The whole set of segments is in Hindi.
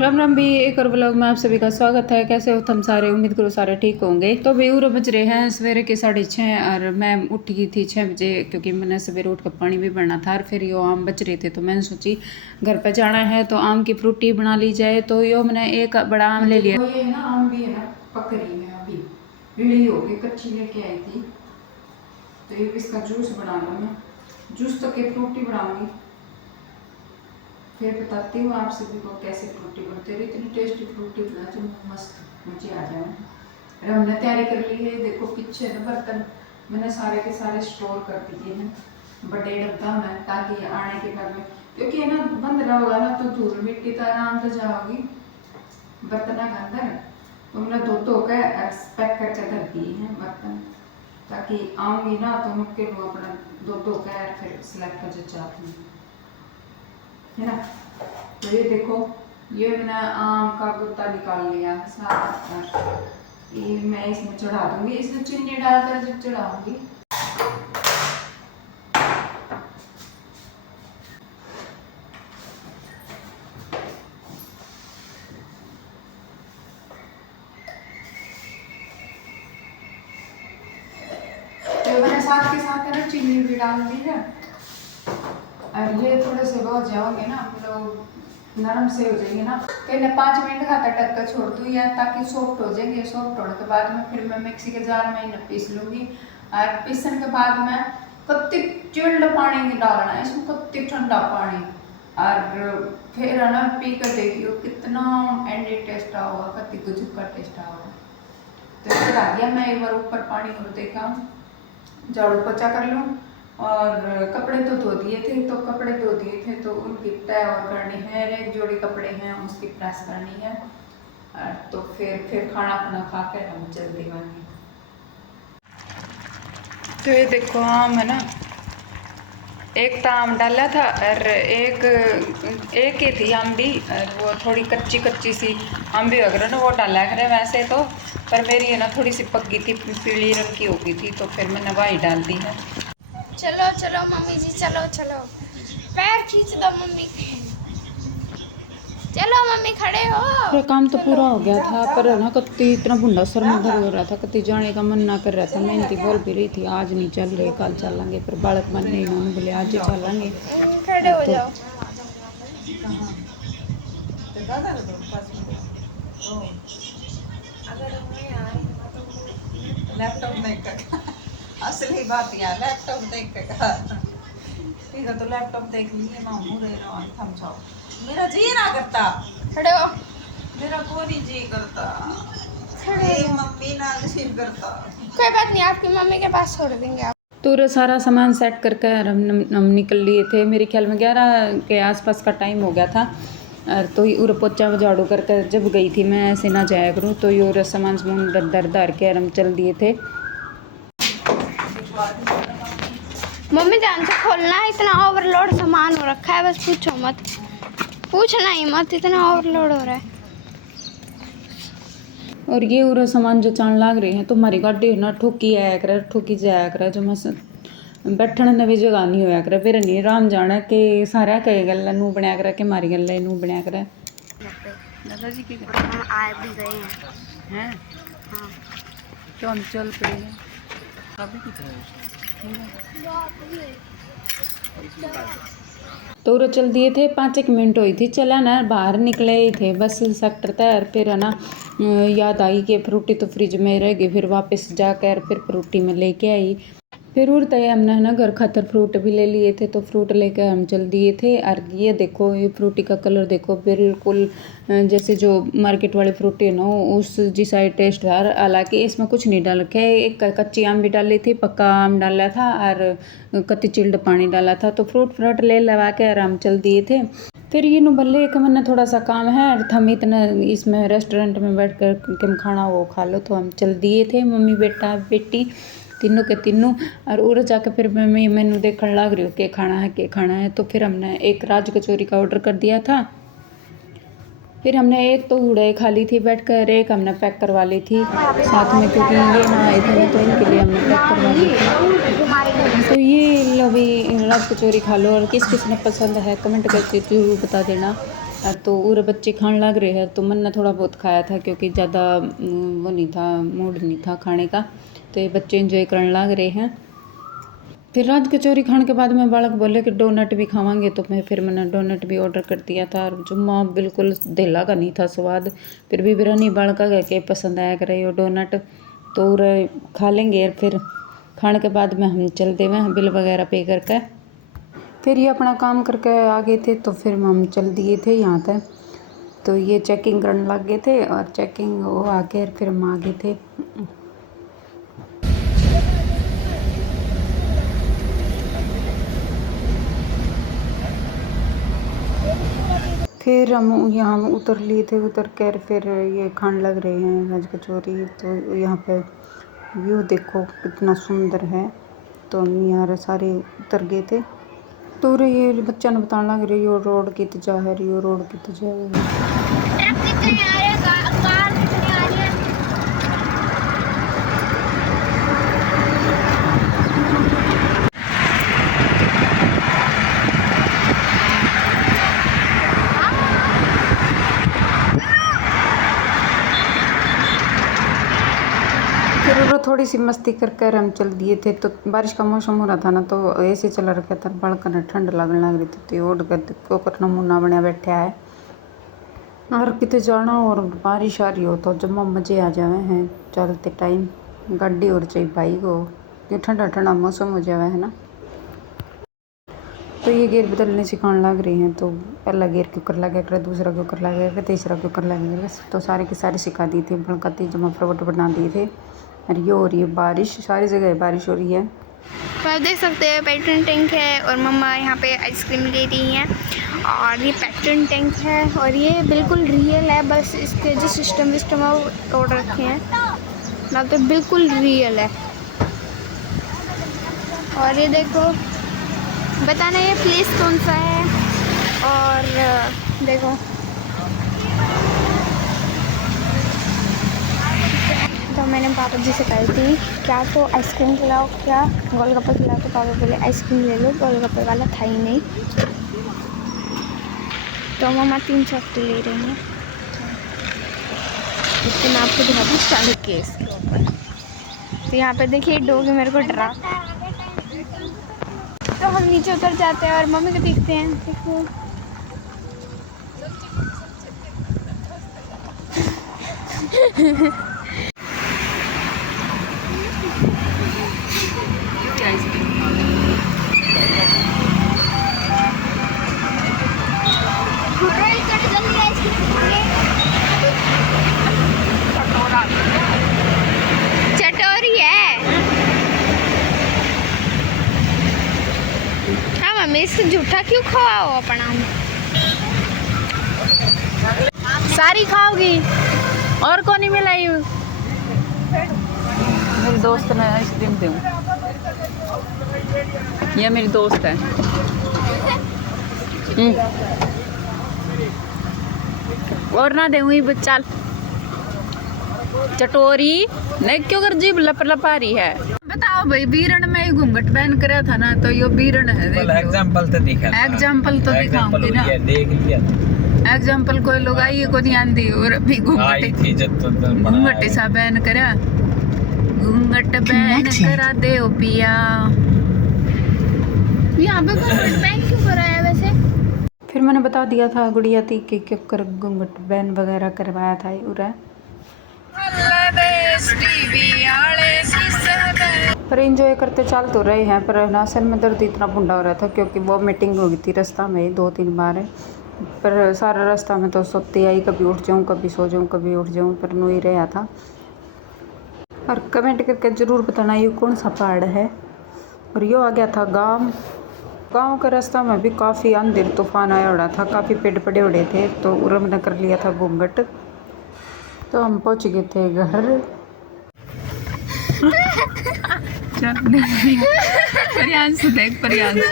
राम राम भी एक और व्लॉग में आप सभी का स्वागत है। कैसे हो तुम सारे? उम्मीद करो सारे ठीक होंगे। तो भी उर बज रहे हैं सवेरे के 6:30 और मैं उठ गई थी 6 बजे क्योंकि मैंने सवेरे उठ कर पानी भी भरना था। और फिर यो आम बच रहे थे तो मैंने सोची घर पर जाना है तो आम की फ्रूटी बना ली जाए। तो यो मैंने एक बड़ा आम ले लिया। ये है ना आम भी है ना पक रही है अभी, भिड़ी होगी, कच्ची लेके आई थी तो ये इसका जूस बना लूँ। मैं जूस तो के फ्रूटी बनाऊंगी, फिर बताती हूँ आप सभी को कैसे फ्रूटी बनती है। इतनी टेस्टी फ्रूटी बना जो मस्त मुझे आ जाए। अरे हमने तैयारी कर ली है, देखो पीछे ना बर्तन मैंने सारे के सारे स्टोर कर दिए हैं बड़े डब्बा में, ताकि आने के घर में, क्योंकि है ना बंद रहा होगा ना तो धूल मिट्टी तो आराम से जाओगी बर्तन के अंदर। तो मैंने धो के पैक करके रख दिए हैं बर्तन, ताकि आऊँगी ना तो मुझके वो अपना धो के फिर सिलेक्ट कर चाहती हूँ, है ना। तो ये देखो ये मैंने आम का गुत्ता निकाल लिया साथ, ये मैं इसमें चढ़ा दूंगी, इसमें चीनी डालकर जब चढ़ाऊंगी। तो मैंने साथ के साथ ना चीनी भी डाल दी है और ये थोड़े से हो जाओगे ना मतलब नरम से हो जाएंगे ना, तो इन्हें 5 मिनट खाता ढक कर छोड़ दूँ या ताकि सॉफ्ट हो जाएंगे। सॉफ्ट होने के बाद में फिर मैं मिक्सी के जार में इन्हें पीस लूँगी। और पीसने के बाद में कत्ती चिल्ड पानी नहीं डालना है इसमें, कत्ती ठंडा पानी। और फिर है ना पी कर देखियो कितना एंडी टेस्ट होगा, कत्ती गजब का टेस्ट होगा। तो चढ़ा दिया मैं एक बार ऊपर पानी और देखा, झाड़ू पोछा कर लूँ। और कपड़े तो धो दिए थे, तो कपड़े धो दिए थे तो उनकी तय और करनी है, एक जोड़ी कपड़े हैं उसकी प्रेस करनी है। तो फिर खाना खाना खा कर हम चल देवानी। तो ये देखो आम है ना, एक तो आम डाला था और एक ही थी आम भी, और वो थोड़ी कच्ची कच्ची सी आम भी वगैरह ना वो डाला करे वैसे तो, पर मेरी है ना थोड़ी सी पक गई थी, पीली रंग की हो गई थी, तो फिर मैंने वही डाल दी है। चलो चलो मम्मी जी, चलो चलो, पैर खींच दो मम्मी के। चलो मम्मी, खड़े हो। पूरा काम तो पूरा हो गया था, पर ना कत्ती इतना बुंडा सर में दर्द हो रहा था, कत्ती जाने का मन ना कर रहा था। मेहनती बोल भी रही थी आज नहीं चल रहे कल चलेंगे, पर बालक मन नहीं, उन्होंने बोले आज चलेंगे। खड़े हो तो जाओ। लैपटॉप देख कर असली बात यार, लैपटॉप देख कर ठीक है। तो लैपटॉप देख लिए ना मुझे ना थम जाओ, मेरा जी ना करता, खड़े हो। मेरा कोई जी करता, खड़े हो। मम्मी ना जी करता। कोई बात नहीं, आपकी मम्मी के पास छोड़ देंगे आप। तो सारा सामान सेट करके हम निकल लिए थे। मेरे ख्याल में 11 के आसपास का टाइम हो गया था। और तो उर पोचा झाड़ू करके जब गई थी मैं, ऐसे ना जाया करूँ, तो ये और सामान दर धर के हम चल दिए थे। मम्मी ध्यान से खोलना, इतना ओवरलोड सामान हो रखा है, बस पूछो मत, पूछना ही मत, इतना ओवरलोड हो रहा है। और ये उरा सामान जो चाण लाग रहे हैं तो हमारी गाड़ी ना ठोकी आया करे, ठोकी जाया करे, जो मस बैठने ने भी जगह नहीं होया करे। फिर नहीं राम जाना कि सारा कई गल नू बनया करे कि मारी गल नू बनया करे। दादाजी की हम आ भी गए हैं। हाँ क्यों हम चल पड़े हैं तो उरा चल दिए थे। 5 मिनट हुई थी चला ना, बाहर निकले ही थे बस सेक्टर तैयार। फिर है ना याद आई कि फ्रूटी तो फ्रिज में रह गई, फिर वापस जाकर फिर फ्रूटी में लेके आई। फिर उड़ते हमने है ना घर खातर फ्रूट भी ले लिए थे, तो फ्रूट लेकर हम चल दिए थे। और ये देखो ये फ्रूटी का कलर देखो, बिल्कुल जैसे जो मार्केट वाली फ्रूटी है ना उस जैसा टेस्ट है। हालांकि इसमें कुछ नहीं डाल रखे, एक कच्ची आम भी डाली थी, पक्का आम डाला था और कत्ती चिल्ड पानी डाला था। तो फ्रूट ले लगा के आराम चल दिए थे। फिर ये नु बल्ले एक मैंने थोड़ा सा काम है और हम इतना इसमें रेस्टोरेंट में बैठ कर कम खाना वो खा लो, तो हम चल दिए थे मम्मी बेटा बेटी तीनों के तीनों। और उड़ जाकर फिर मैं मैनू देखने लग रही हूँ क्या खाना है। तो फिर हमने एक राज कचौरी का ऑर्डर कर दिया था। फिर हमने एक तो हुड़े खा ली थी बैठ कर, एक हमने पैक करवा ली थी साथ में, क्योंकि ये ना आए थे तो इनके लिए हमने पैक करवा ली थी। तो ये लो भी राज कचौरी खा लो, और किस किस ने पसंद है कमेंट करके जरूर बता देना। तो और बच्चे खाने लग रहे हैं, तो मैंने थोड़ा बहुत खाया था क्योंकि ज़्यादा वो नहीं था, मूड नहीं था खाने का, तो ये बच्चे इंजॉय करने लग रहे हैं। फिर रात कचौरी खाने के बाद में बालक बोले कि डोनट भी खावांगे, तो मैंने डोनट भी ऑर्डर कर दिया था। और जुम्मा बिल्कुल दिला का नहीं था स्वाद, फिर भी बिरानी बालका के पसंद आया करे वो डोनट, तो खा लेंगे। और फिर खाने के बाद में हम चल दे में बिल वगैरह पे करके फिर ये अपना काम करके आ गए थे, तो फिर हम चल दिए थे यहाँ तक। तो ये चेकिंग करने लग गए थे और चेकिंग वो आके फिर हम आ गए थे। फिर हम यहाँ उतर लिए थे, उतर कर फिर ये खाने लग रहे हैं वेज कचौरी। तो यहाँ पे व्यू देखो कितना सुंदर है। तो हम यहाँ सारे उतर गए थे, तो ये बच्चा ने बताने लग रही हो रोड कित जा है, रियो रोड कित जा है। फिर वो थोड़ी सी मस्ती कर हम चल दिए थे। तो बारिश का मौसम हो रहा था ना, तो ऐसे चला रखा था, बड़का ठंड लगने लग रही थी। तो ओढ़ कर नमूना बनया बैठा है और कितने जाना और बारिश आ रही हो तो जम्मा मज़े आ जावे हैं चलते टाइम। गाड़ी और चाहिए बाइक हो, ये ठंडा ठंडा मौसम हो जावे है ना। तो ये गेयर बदलने सिखाने लग रही हैं। तो पहला गेयर के ऊपर लगे कर, दूसरा के ऊपर लगे कर, तीसरा के ऊपर लगे कर, तो सारे के सारे सिखा दी थी। बड़का जमा फटाफट बना दिए थे। और ये हो रही है बारिश, सारी जगह बारिश हो रही है। तो आप देख सकते हैं पेट्रोल टैंक है और मम्मा यहाँ पे आइसक्रीम ले रही हैं। और ये पेट्रोल टैंक है और ये बिल्कुल रियल है, बस इसके जो सिस्टम विस्टम है वो तोड़ रखे हैं ना, तो बिल्कुल रियल है। और ये देखो, बताना ये प्लेस कौन सा है। और देखो तो मैंने पापा जी से कही थी क्या तो आइसक्रीम खिलाओ, क्या गोलगप्पे खिलाओ, तो पापा बोले आइसक्रीम ले लो, गोलगप्पे वाला था ही नहीं। तो मम्मा 3 चॉकलेट ले रही हैं। इसके मैं आपको दिखा दूँ चढ़ के इसके ऊपर। तो यहाँ पे देखिए डॉग मेरे को डरा। तो हम नीचे उतर जाते हैं और मम्मी को देखते हैं। देखो चटोरी है। हाँ मम्मी, इसको झूठा क्यों खवाओ अपना? सारी खाओगी और कौन ही मिलाई? मेरी दोस्त ने आइसक्रीम दूँ, यह मेरी दोस्त है। और ना दूँगी बच्चा चटोरी नहीं, क्यों कर जीभ लप लपा रही है। बताओ भाई, बीरण में घूंघट पहन करा था ना, तो यो बीरण है। एग्जाम्पल तो दिखा, एग्जाम्पल तो दिखाऊंगी ना, देख लिया एग्जाम्पल कोई लोग आई को नहीं आंदी। और अभी घूंघट सा पहन करा, घूंघट पहन करा दे ओ पिया। यहाँ पे घूंघट पहन क्यों करा है वैसे? फिर मैंने बता दिया था गुड़िया थी कि क्यों कर घूंघट बैन वगैरह करवाया था उरा। पर एंजॉय करते चल तो रहे हैं, पर ना सिर में दर्द इतना भुंडा हो रहा था क्योंकि वो मीटिंग हो गई थी रास्ता में 2-3 बार। पर सारा रास्ता में तो सोते आई, कभी उठ जाऊँ, कभी सो जाऊँ, कभी उठ जाऊँ, पर नो ही रहा था। और कमेंट करके ज़रूर बताना ये कौन सा पहाड़ है। और यो आ गया था गांव का रास्ता में भी काफ़ी अंधेर तूफान आया उड़ा था, काफ़ी पेड़ पड़े उड़े थे, तो उर्म ने कर लिया था घूंघट। तो हम पहुंच गए थे घर। प्रियांशु देख, प्रियांशु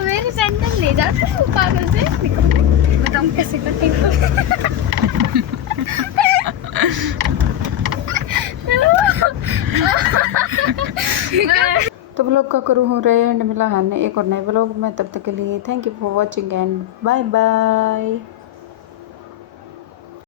मेरी सैंडल ले जाते हो पागल से। बताऊँ कैसे करती हूँ। तो व्लॉग का करूँ हो रहे एंड मिला है एक और नए व्लॉग में, तब तक के लिए thank you for watching and bye bye.